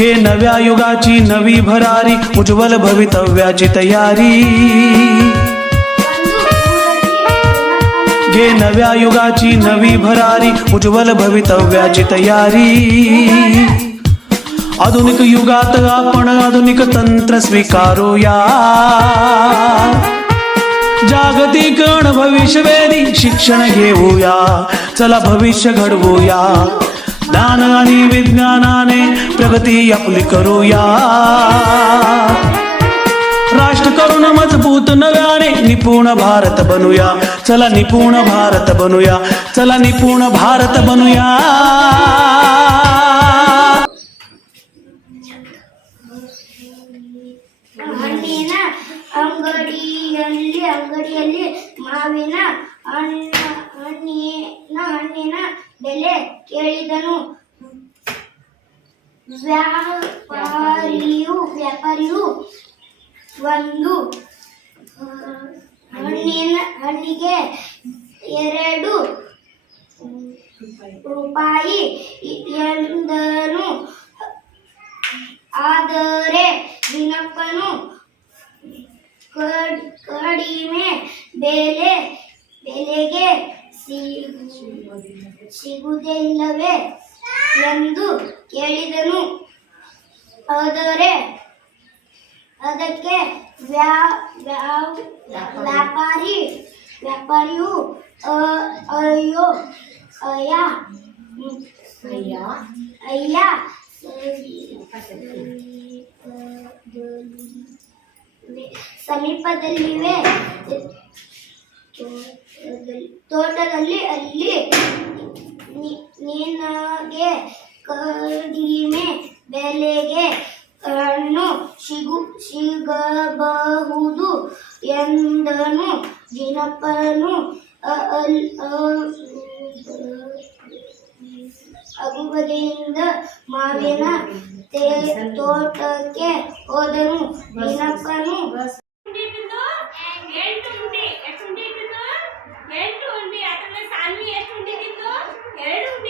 घे नव्या युगाची नवी भरारी उज्ज्वल भवितव्याची तयारी. घे नव्या युगाची नवी भरारी उज्ज्वल भवितव्याची तयारी. आधुनिक युगात आपण आधुनिक तंत्र स्वीकारूया. जागतिकरण भविष्यवेधी शिक्षण घेऊया. चला भविष्य घडवूया. ज्ञान आणि विज्ञानाने प्रगती आपली करूया. राष्ट्र करून मजबूत नव्याने निपुण भारत बनूया. चला निपुण भारत बनूया. चला निपुण भारत बनूया. ಬೆಲೆ ಕೇಳಿದನು. ವ್ಯಾಪಾರಿಯು ವ್ಯಾಪಾರಿಯು ಒಂದು ಹಣ್ಣಿನ, ಹಣ್ಣಿಗೆ ಎರಡು ರೂಪಾಯಿ ಎಂದನು. ಆದರೆ ದಿನಪ್ಪನು ಕಡ್- ಕಡಿಮೆ ಬೆಲೆ ಬೆಲೆಗೆ ಸಿಗು- ಸಿಗುವುದಿಲ್ಲವೇ ಎಂದು ಕೇಳಿದನು. ಆದರೆ ಅದಕ್ಕೆ ವ್ಯಾ ವ್ಯಾ- ವ್ಯಾಪಾರಿ, ವ್ಯಾಪಾರಿಯು ಅಯ್ಯೋ, ಅಯ್ಯ ಅಯ್ಯ, ಸಮೀಪದಲ್ಲಿವೆ, ತೋಟದಲ್ಲಿ ಅಲ್ಲಿ ನಿನಗೆ ಕಡಿಮೆ ಬೆಲೆಗೆ ಹಣ್ಣು ಸಿಗು, ಸಿಗಬಹುದು ಎಂದನು ಅ- ಅಗುಬಗೆಯಿಂದ ಮಾವಿನ ತೋಟಕ್ಕೆ ಹೋದನು ಉಂಡಿ, ಎಂಟು ಉಂಡಿ ಅದರಲ್ಲಿ ಸಾನ್ವಿ ಎಷ್ಟು ಉಂಡಿ ಎರಡು ಉಂಡಿ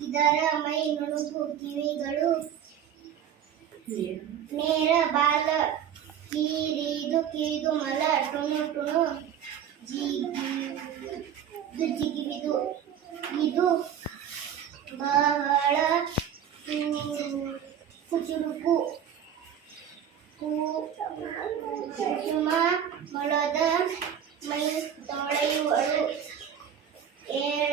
ಇದರ ಮೈ ನುಣುಪು ಕಿವಿಗಳು ನೇರ ಬಾಲ ಕಿರಿದು ಕಿರಿದು ಮಲ ಟುಣು ಟುಣು ಜಿಗಿದು ಜಿಗಿದು ಇದು ಬಹಳ ಕುಚುರುಕು. ಕುಸುಮ ಮೊಳದ ಮೈ ತೊಳೆಯುವಳು. ಏಳ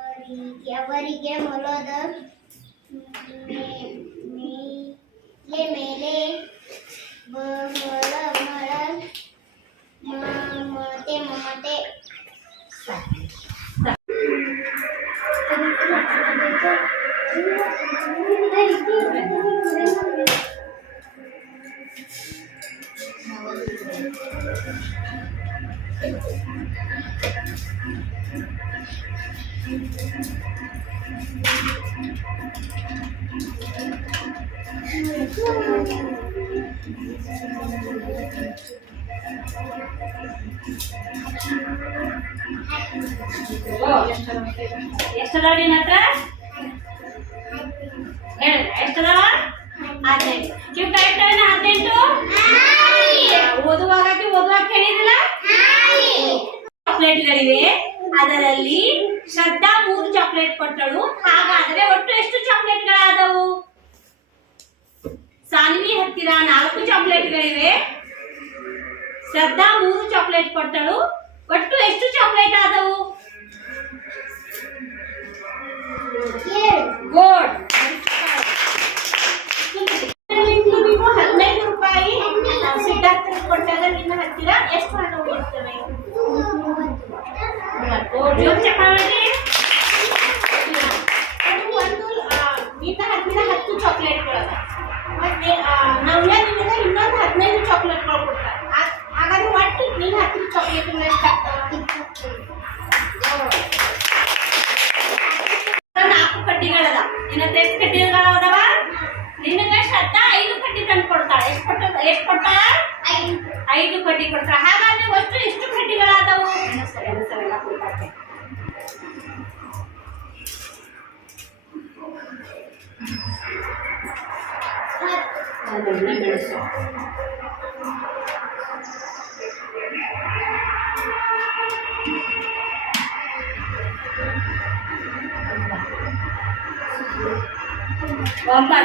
ಎವರಿಗೆ ಮೊಲದ ಮೇಲೆ ಮೇಲೆ ಮೊಲ Thank you. ¿Y esto da bien atrás? ¿Esto da mal? ¿Quién ಚಾಕ್ಲೇಟ್ಗಳಿವೆ. ಅದರಲ್ಲಿ ಶ್ರದ್ಧಾ ಮೂರು ಚಾಕ್ಲೇಟ್ ಕೊಟ್ಟಳು. ಹಾಗಾದರೆ ಒಟ್ಟು ಎಷ್ಟು ಚಾಕ್ಲೇಟ್ಗಳಾದವು? ಸಾನ್ವಿ ಹತ್ತಿರ ನಾಲ್ಕು ಚಾಕ್ಲೇಟ್ಗಳಿವೆ. ಶ್ರದ್ಧಾ ಮೂರು ಚಾಕ್ಲೇಟ್ ಕೊಟ್ಟಳು. ಒಟ್ಟು ಎಷ್ಟು ಚಾಕ್ಲೇಟ್ ಆದವು? ಜೋಕ್ ಚಕ್ರವರ್ತಿ ಅದು ಒಂದು ಆ, ನಿನ್ನ ಹತ್ತಿರ ಹತ್ತು ಚಾಕ್ಲೇಟ್ಗಳು ಮತ್ತೆ ಆ, ನವ್ಯ ನಿನಗೆ ಇನ್ನೊಂದು ಹದಿನೈದು ಚಾಕ್ಲೇಟ್ಗಳು ಕೊಡ್ತಾರೆ ಆ- ಹಾಗಾದ್ರೆ ಒಟ್ಟು ನಿನ್ನ ಹತ್ತಿರ ಚಾಕ್ಲೇಟ್ಗಳು ಎಷ್ಟಾಗ್ತವೆ ನಾಲ್ಕು ಕಡ್ಡಿಗಳದ ನಿನ್ನ ಹತ್ರ ಎಷ್ಟು ಕಡ್ಡಿಗಳದಾವ ನಿನಗ ಶ್ರದ್ಧಾ ಐದು ಕಡ್ಡಿ ತಂದು ಕೊಡ್ತಾಳೆ ಎಷ್ಟು ಕೊಟ್ಟ ಎಷ್ಟು ಕೊಟ್ಟಾಳ ಐದು ಐದು ಕಡ್ಡಿ ಕೊಡ್ತಾಳ ಹಾಗಾದ್ರೆ ಒಟ್ಟು ಎಷ್ಟು ಕಡ್ಡಿಗಳಾದವು ಸರಿ ಸರಿ ಎಲ್ಲ ಕೊಡ್ತಾರೆ ಹತ್ತು ಅದನ್ನ ಬೆಳೆಸು ಒಂಬತ್ತು